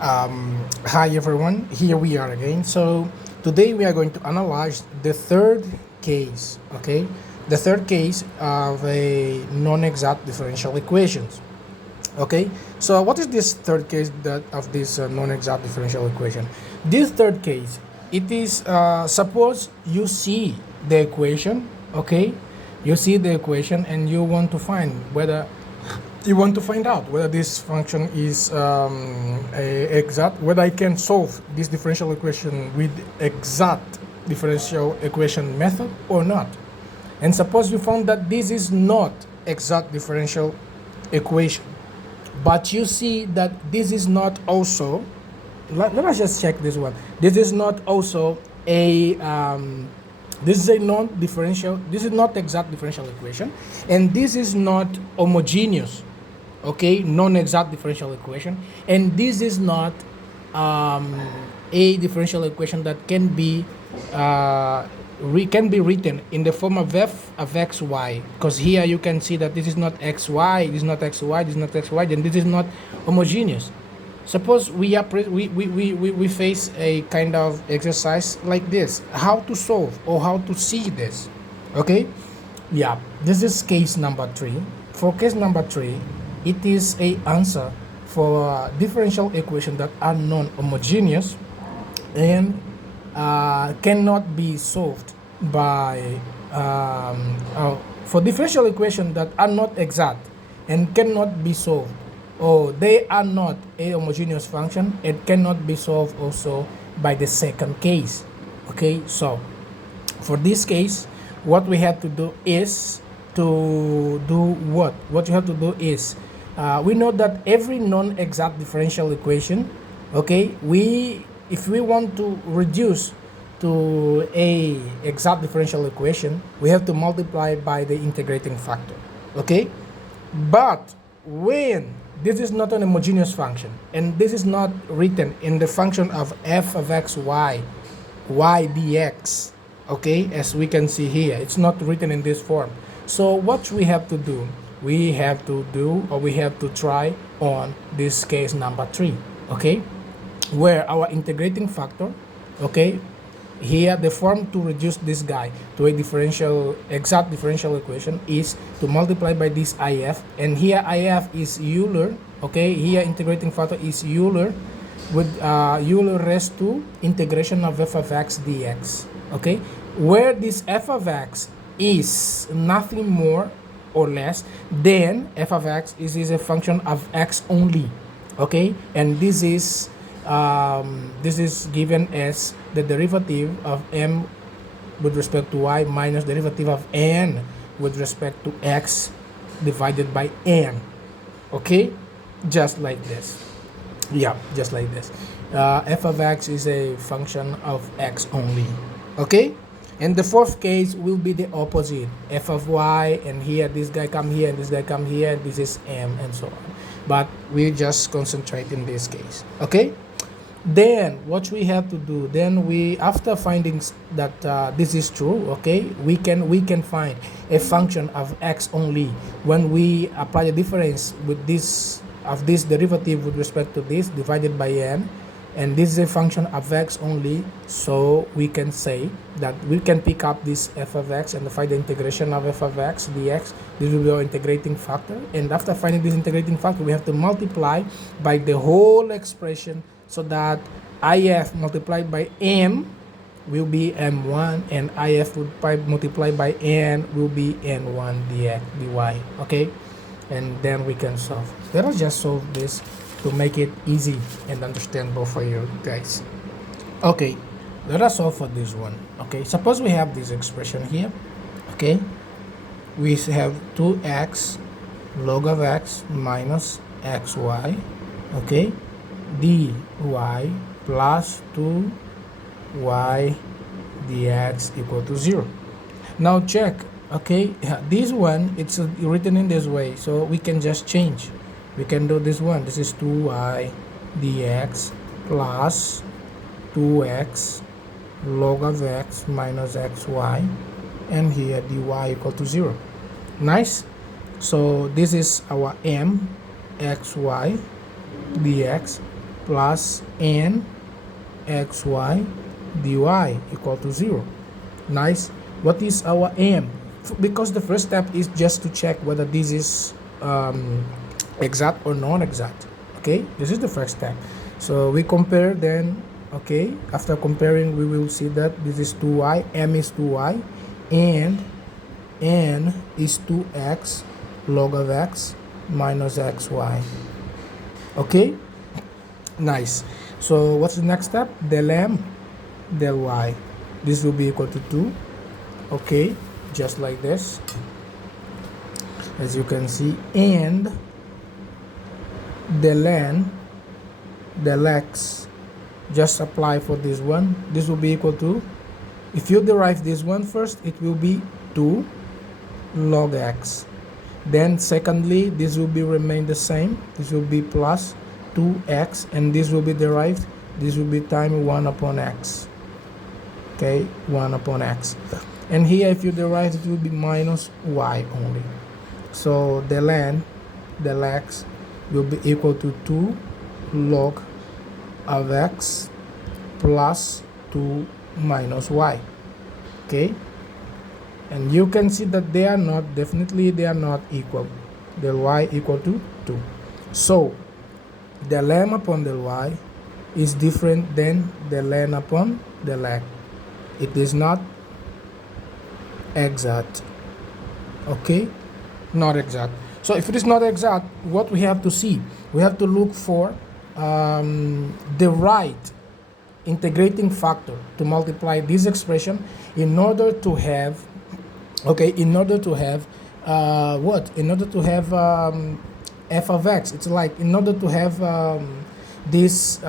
Hi everyone, here we are again. So today we are going to analyze the third case, okay? The third case of a non-exact differential equations, okay? So what is this third case that of this non-exact differential equation? This third case, it is suppose you see the equation, okay? You see the equation and you want to find whether you want to find out whether this function is exact, whether I can solve this differential equation with exact differential equation method or not. And suppose you found that this is not exact differential equation, but you see that this is not also, let us just check this one. This is not also a this is a non-differential, this is not exact differential equation, and this is not homogeneous, okay, non-exact differential equation, and this is not a differential equation that can be written in the form of f of xy, because here you can see that this is not xy, this is not xy, this is not xy, then this is not homogeneous. Suppose we face a kind of exercise like this, how to solve or how to see this, okay? Yeah, this is case number 3. For case number 3, it is a answer for differential equation that are non-homogeneous and cannot be solved by for differential equation that are not exact and cannot be solved, or they are not a homogeneous function, it cannot be solved also by the second case, okay? So for this case, what we have to do is to do what you have to do is we know that every non-exact differential equation, okay, if we want to reduce to a exact differential equation, we have to multiply by the integrating factor, okay? But when this is not an homogeneous function and this is not written in the function of f of x y dx, okay, as we can see here, it's not written in this form. So what we have to do, we have to try on this case number 3, okay, where our integrating factor, okay, here the form to reduce this guy to a exact differential equation is to multiply by this if, and here if is Euler, okay, here integrating factor is Euler with Euler raised to integration of f of x dx, okay, where this f of x is nothing more or less than f of x is a function of x only, okay, and this is given as the derivative of m with respect to y minus derivative of n with respect to x divided by n, okay, just like this. Yeah, just like this. F of x is a function of x only, okay? And the fourth case will be the opposite, f of y, and here this guy come here and this guy come here, this is m and so on. But we just concentrate in this case, okay? Then what we have to do, then we, after finding that this is true, okay, we can find a function of x only when we apply the difference with this derivative with respect to this divided by n, and this is a function of x only. So we can say that we can pick up this f of x and find the integration of f of x dx. This will be our integrating factor, and after finding this integrating factor, we have to multiply by the whole expression, so that if multiplied by m will be m1 and if multiplied by n will be n1 dx dy, okay? And then we can solve. Let us just solve this to make it easy and understandable for you guys. Okay, let us solve for this one. Okay, suppose we have this expression here, okay, we have 2x log of x minus xy, okay, dy plus 2y dx equal to 0. Now check, okay, this one, it's written in this way, so we can just change. We can do this one. This is 2y dx plus 2x log of x minus xy, and here dy equal to 0. Nice. So this is our m xy dx plus n xy dy equal to 0. Nice. What is our n? Because the first step is just to check whether this is exact or non-exact. Okay, this is the first step. So we compare then. Okay, after comparing we will see that this is 2y, m is 2y, and n is 2x log of x minus xy. Okay, nice. So what's the next step? Del m del y. This will be equal to 2. Okay, just like this, as you can see, and del n del x, just apply for this one. This will be equal to, if you derive this one first, it will be 2 log x. Then secondly, this will be remain the same. This will be plus 2x, and this will be derived. This will be times 1 upon x. Okay, 1 upon x. And here, if you derive, it will be minus y only. So del n del x will be equal to 2 log of x plus 2 minus y. Okay, and you can see that they are not, definitely they are not equal. Del y equal to 2. So del m upon del y is different than del n upon del x. It is not exact. Okay, not exact. So if it is not exact, what we have to see, we have to look for the right integrating factor to multiply this expression in order to have, okay, in order to have what? In order to have f of x. It's like in order to have this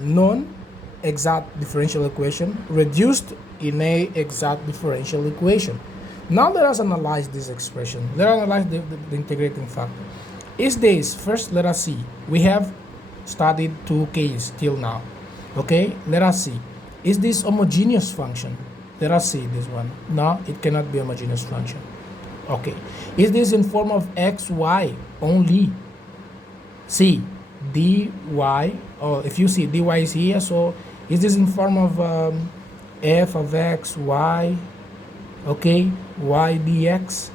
non-exact differential equation reduced in a exact differential equation. Now let us analyze this expression. Let us analyze the integrating factor. Is this, first let us see, we have studied 2 cases till now. Okay, let us see, is this homogeneous function? Let us see this one. No, it cannot be a homogeneous function. Okay, is this in form of xy only? See, dy, or if you see dy is here, so is this in form of f of x, y, okay, y dx?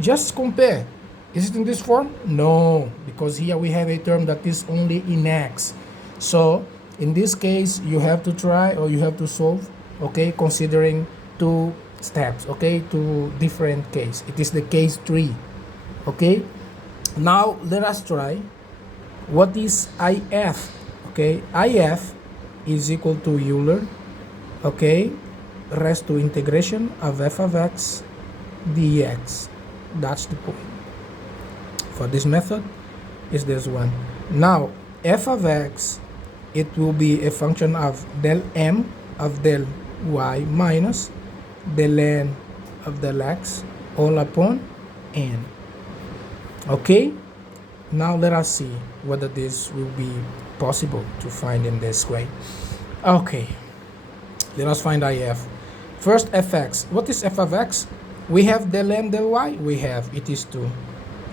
Just compare. Is it in this form? No, because here we have a term that is only in x. So in this case, you have to try, or you have to solve, okay, considering 2 steps, okay, 2 different cases. It is the case 3. Okay, now let us try. What is if? Okay, if is equal to Euler, okay, rest to integration of f of x dx. That's the point for this method, is this one. Now f of x, it will be a function of del m of del y minus del n of del x all upon n. Okay, now let us see whether this will be possible to find in this way. Okay, let us find if. First, fx. What is f of x? We have del m del y. We have, it is 2.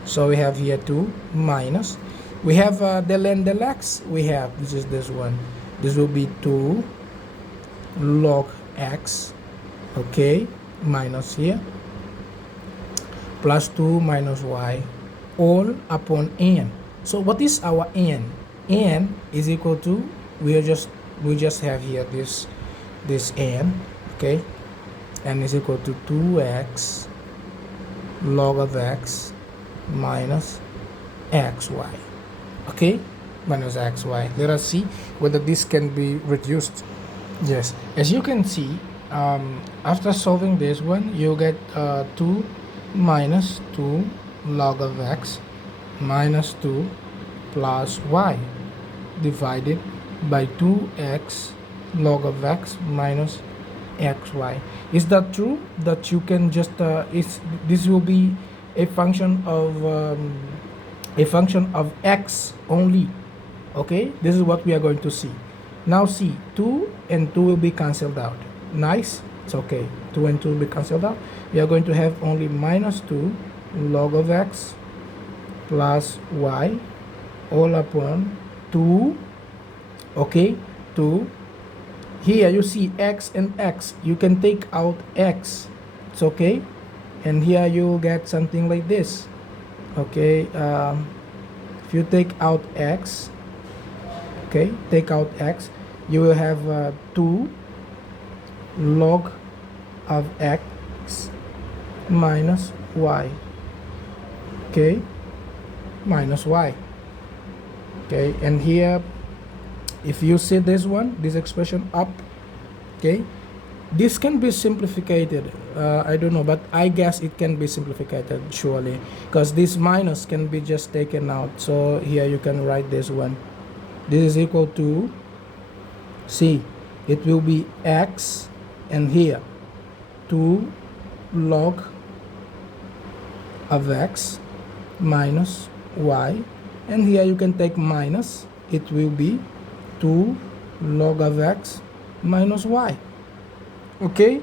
So we have here 2 minus. We have del n del x. We have, this is this one. This will be 2 log x. Okay, minus here. Plus 2 minus y all upon n. So what is our n? N is equal to, we just have here this n. Okay, n is equal to 2x log of x minus xy. Okay, minus xy. Let us see whether this can be reduced. Yes, as you can see, after solving this one, you get 2 minus 2 log of x minus 2 plus y divided by 2x log of x minus xy. Is that true that you can just this will be a function of x only? Okay, this is what we are going to see. Now see, 2 and 2 will be cancelled out. Nice, it's okay. 2 and 2 will be cancelled out. We are going to have only minus 2 log of x plus y all upon 2 Okay, 2. Here you see x and x. You can take out x. It's okay. And here you get something like this. Okay, if you take out x, okay, take out x, you will have 2 log of x minus y. Okay, minus y. Okay, and here if you see this one, this expression up, okay, this can be simplified. I don't know, but I guess it can be simplified surely, because this minus can be just taken out. So here you can write this one. This is equal to, see, it will be x, and here 2 log of x minus y, and here you can take minus, it will be 2 log of x minus y. Okay,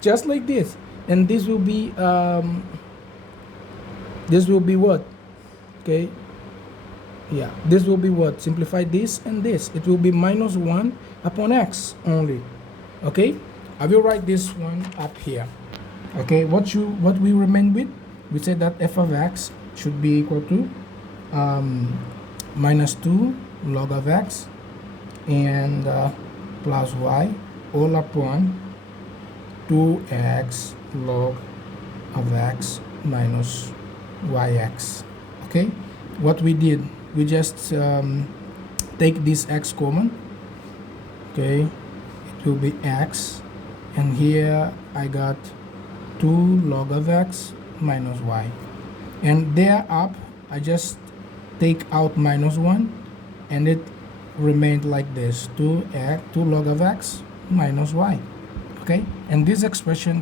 just like this. And this will be what? Okay, yeah, this will be what? Simplify this and this, it will be minus 1 upon x only. Okay, I will write this one up here. Okay, what we remain with, we said that f of x should be equal to minus 2 log of x and plus y all upon 2x log of x minus yx. Okay, what we did, we just take this x common. Okay, it will be x, and here I got 2 log of x minus y, and there up I just take out minus 1, and it remained like this, 2 log of x minus y. Okay, and this expression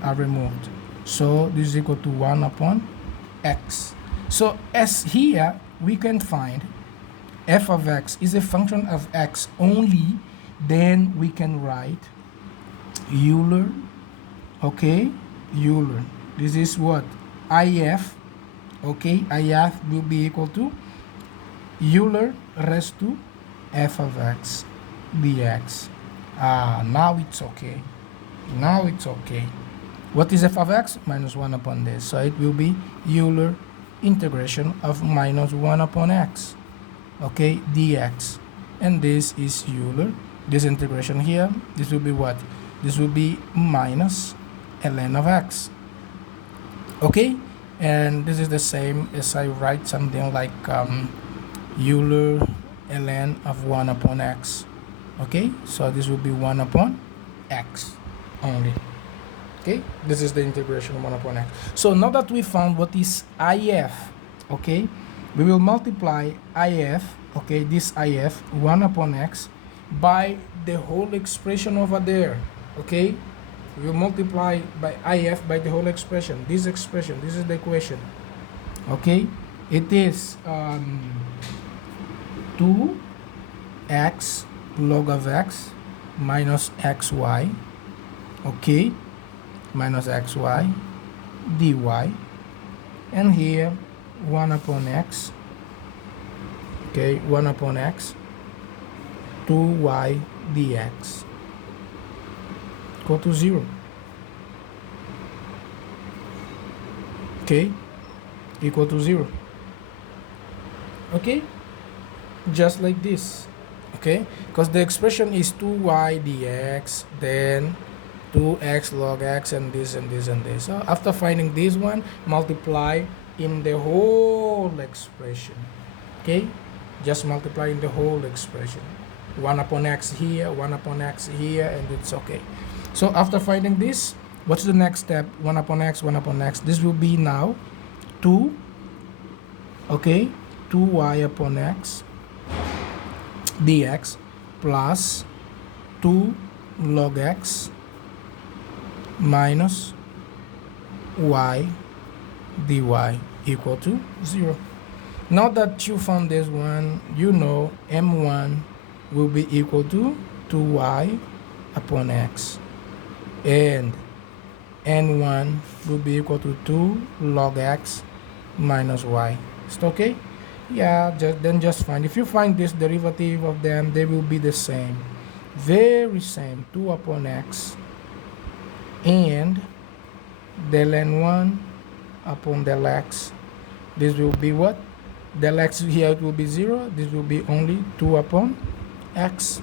are removed, so this is equal to 1 upon x. So as here we can find f of x is a function of x only, then we can write Euler. Okay, Euler, this is what? IF. Okay, IF will be equal to Euler raised to f of x dx. Now it's okay. Now it's okay. What is f of x? Minus 1 upon this. So it will be Euler integration of minus 1 upon x. Okay, dx. And this is Euler. This integration here, this will be what? This will be minus ln of x. Okay, and this is the same as I write something like Euler ln of 1 upon x. Okay, so this will be 1 upon x only. Okay, this is the integration of 1 upon x. So now that we found what is if, okay, we will multiply if, okay, this if 1 upon x by the whole expression over there. Okay, we will multiply by if by the whole expression. This expression, this is the equation. Okay, it is 2x log of x minus xy, okay, minus xy dy, and here 1 upon x, okay, 1 upon x 2y dx equal to 0. Okay, equal to 0. Okay, just like this. Okay, because the expression is 2y dx, then 2x log x, and this and this and this. So after finding this one, multiply in the whole expression. Okay, just multiply in the whole expression. 1 upon x here, 1 upon x here, and it's okay. So after finding this, what's the next step? 1 upon x, 1 upon x. This will be now 2, okay, 2y upon x dx plus 2 log x minus y dy equal to 0. Now that you found this one, you know m1 will be equal to 2y upon x, and n1 will be equal to 2 log x minus y. Is it okay? Yeah, just find. If you find this derivative of them, they will be the same. Very same. 2 upon x and del n1 upon del x. This will be what? Del x here it will be 0. This will be only 2 upon x.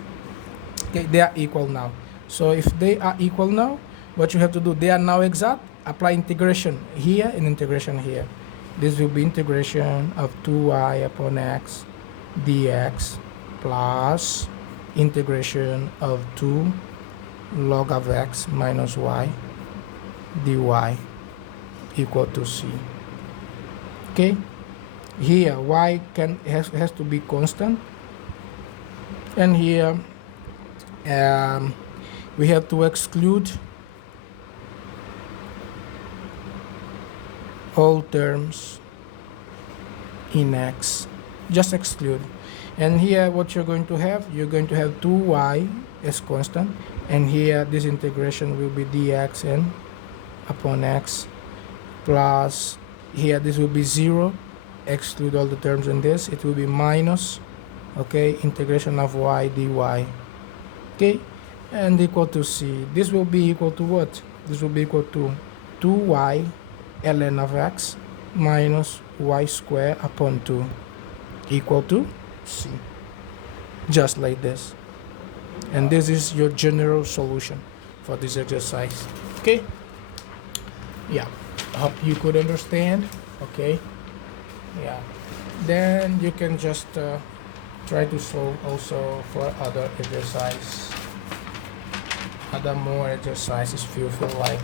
Okay, they are equal now. So if they are equal now, what you have to do, they are now exact. Apply integration here and integration here. This will be integration of 2y upon x dx plus integration of 2 log of x minus y dy equal to c. Okay, here y has to be constant, and here we have to exclude all terms in x, just exclude. And here what you're going to have 2y as constant, and here this integration will be dx and upon x plus, here this will be 0, exclude all the terms in this, it will be minus, okay, integration of y dy, okay, and equal to c. This will be equal to what? This will be equal to 2y ln of x minus y squared upon 2 equal to c, just like this. And this is your general solution for this exercise. Okay, yeah, I hope you could understand. Okay, yeah, then you can just try to solve also for other exercise, other more exercises if you feel like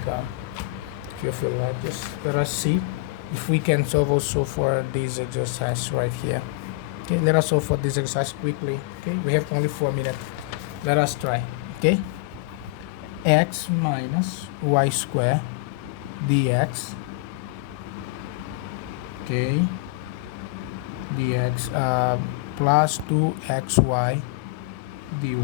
just let us see if we can solve also for this exercise right here. Okay, let us solve for this exercise quickly. Okay, we have only 4 minutes. Let us try. Okay, x minus y square dx, okay, dx plus 2xy dy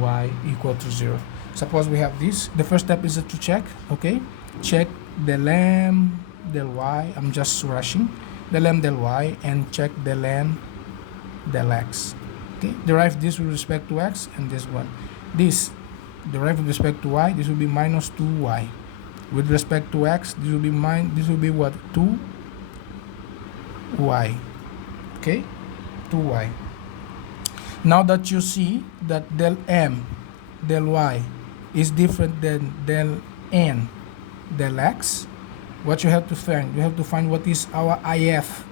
equal to 0. Suppose we have this. The first step is to check. Okay, check del m del y. I'm just rushing. Del m del y, and check del n del x. Okay, derive this with respect to x, and this one. This derive with respect to y. This will be minus 2y. With respect to x, this will be this will be what? 2y. Okay, 2y. Now that you see that del m del y is different than del n del x, what you have to find? You have to find what is our if.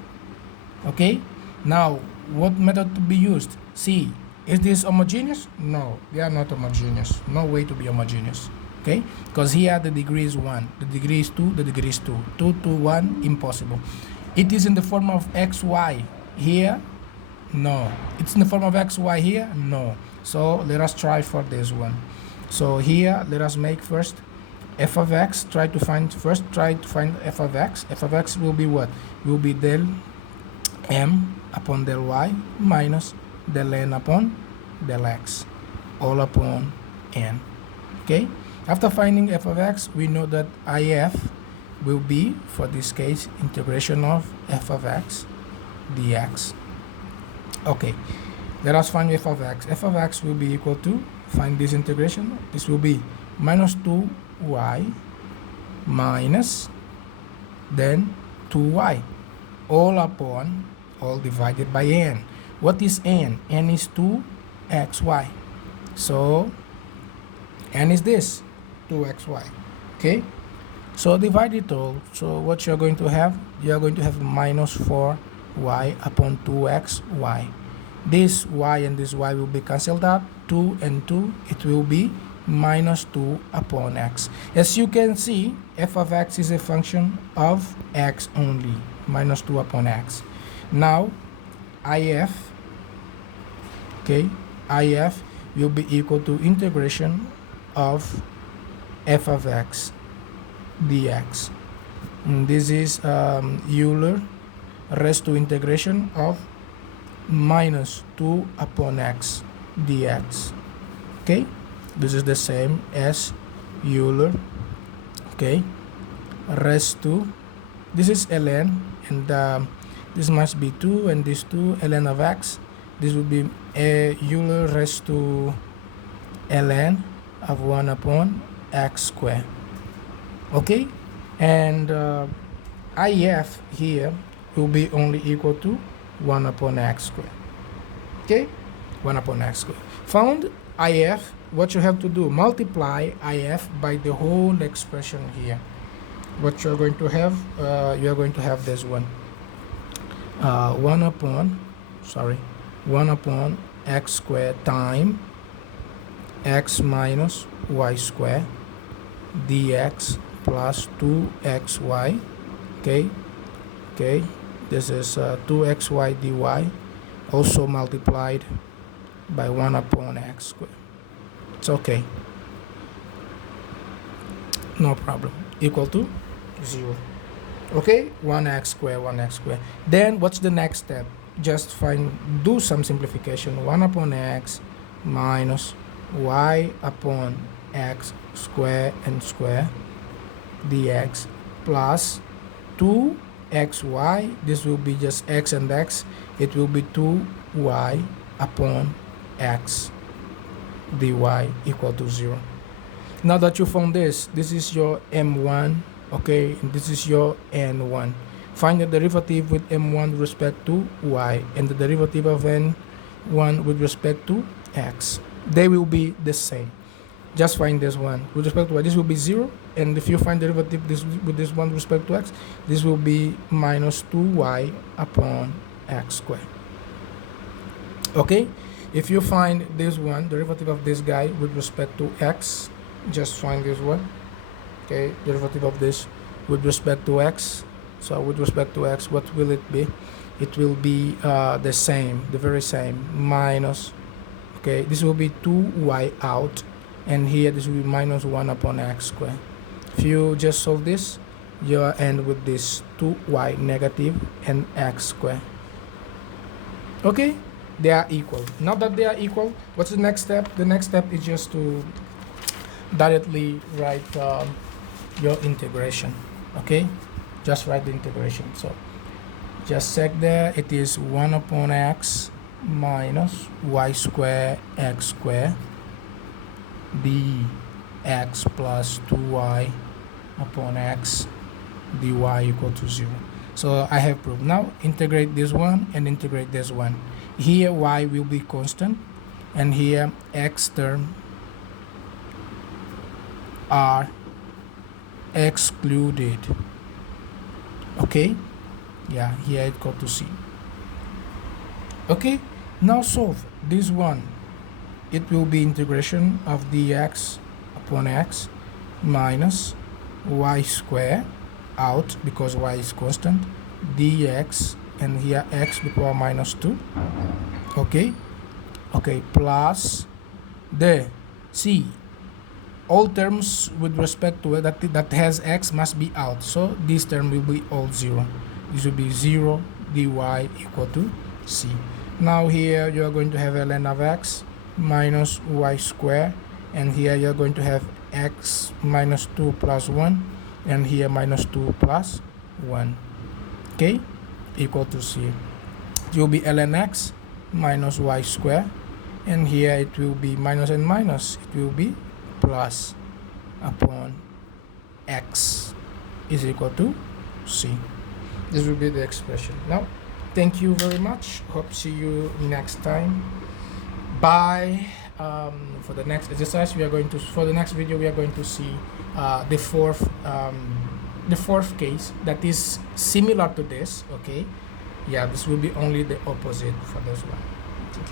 Okay, now what method to be used? See, is this homogeneous? No, they are not homogeneous. No way to be homogeneous. Okay, because here the degree is 1, the degree is 2, the degree is 2. 2 to 1, impossible. It is in the form of xy here. No, it's in the form of xy here. No. So let us try for this one. So here let us make first f of x. Try to find f of x. F of x will be what? Will be del m upon del y minus del n upon del x, all upon n. Okay, after finding f of x, we know that if will be, for this case, integration of f of x dx. Okay, let us find f of x. F of x will be equal to, find this integration, this will be minus 2y minus then 2y, all upon, all divided by n. What is n? N is 2xy. So n is this, 2xy. Okay, so divide it all. So what you're going to have? You're going to have minus 4y upon 2xy. This y and this y will be cancelled out. 2 and 2, it will be minus 2 upon x. As you can see, f of x is a function of x only, minus 2 upon x. Now if, okay, if will be equal to integration of f of x dx. And this is Euler raised to integration of minus 2 upon x dx. Okay, this is the same as Euler, okay, raised to, this is ln, and This must be 2, and this 2 ln of x. This will be a Euler raised to ln of 1 upon x squared. Okay, and if here will be only equal to 1 upon x squared. Okay, 1 upon x squared. Found if, what you have to do, multiply if by the whole expression here. What you're going to have, you are going to have this one. 1 upon x squared times x minus y squared dx plus 2xy. Okay, this is 2xy dy, also multiplied by 1 upon x squared. It's okay, no problem, equal to 0. Okay, 1x squared, 1x squared. Then what's the next step? Just do some simplification. 1 upon x minus y upon x square and square dx plus 2xy. This will be just x and x. It will be 2y upon x dy equal to 0. Now that you found this is your m1, okay, and this is your n1. Find the derivative with m1 with respect to y and the derivative of n1 with respect to x. They will be the same. Just find this one with respect to y. This will be 0, and if you find the derivative with this one with respect to x, this will be minus 2y upon x squared. Okay, if you find this one, derivative of this guy with respect to x, just find this one. Okay, derivative of this with respect to x. So with respect to x, what will it be? It will be the same, the very same, minus, okay, this will be 2y out, and here this will be minus 1 upon x squared. If you just solve this, you end with this 2y negative and x squared. Okay, they are equal. Now that they are equal, what's the next step? The next step is just to directly write your integration. Okay, just write the integration. So just check there, it is 1 upon x minus y square x square dx plus 2y upon x dy equal to 0. So I have proved. Now integrate this one and integrate this one. Here y will be constant, and here x term are excluded. Okay, yeah, here it got to C. Okay, now solve this one. It will be integration of dx upon x minus y square out, because y is constant, dx, and here x to the power minus 2. Okay, plus the C, all terms with respect to it that has x must be out, so this term will be all 0. This will be 0 dy equal to C. Now here you are going to have ln of x minus y square, and here you are going to have x minus 2 plus 1, and here minus 2 plus 1, okay, equal to C. It will be ln x minus y square, and here it will be minus and minus, it will be plus upon x is equal to C. This will be the expression. Now, thank you very much. Hope see you next time. Bye. For the next exercise, for the next video we are going to see the fourth case that is similar to this. Okay, yeah, this will be only the opposite for this one.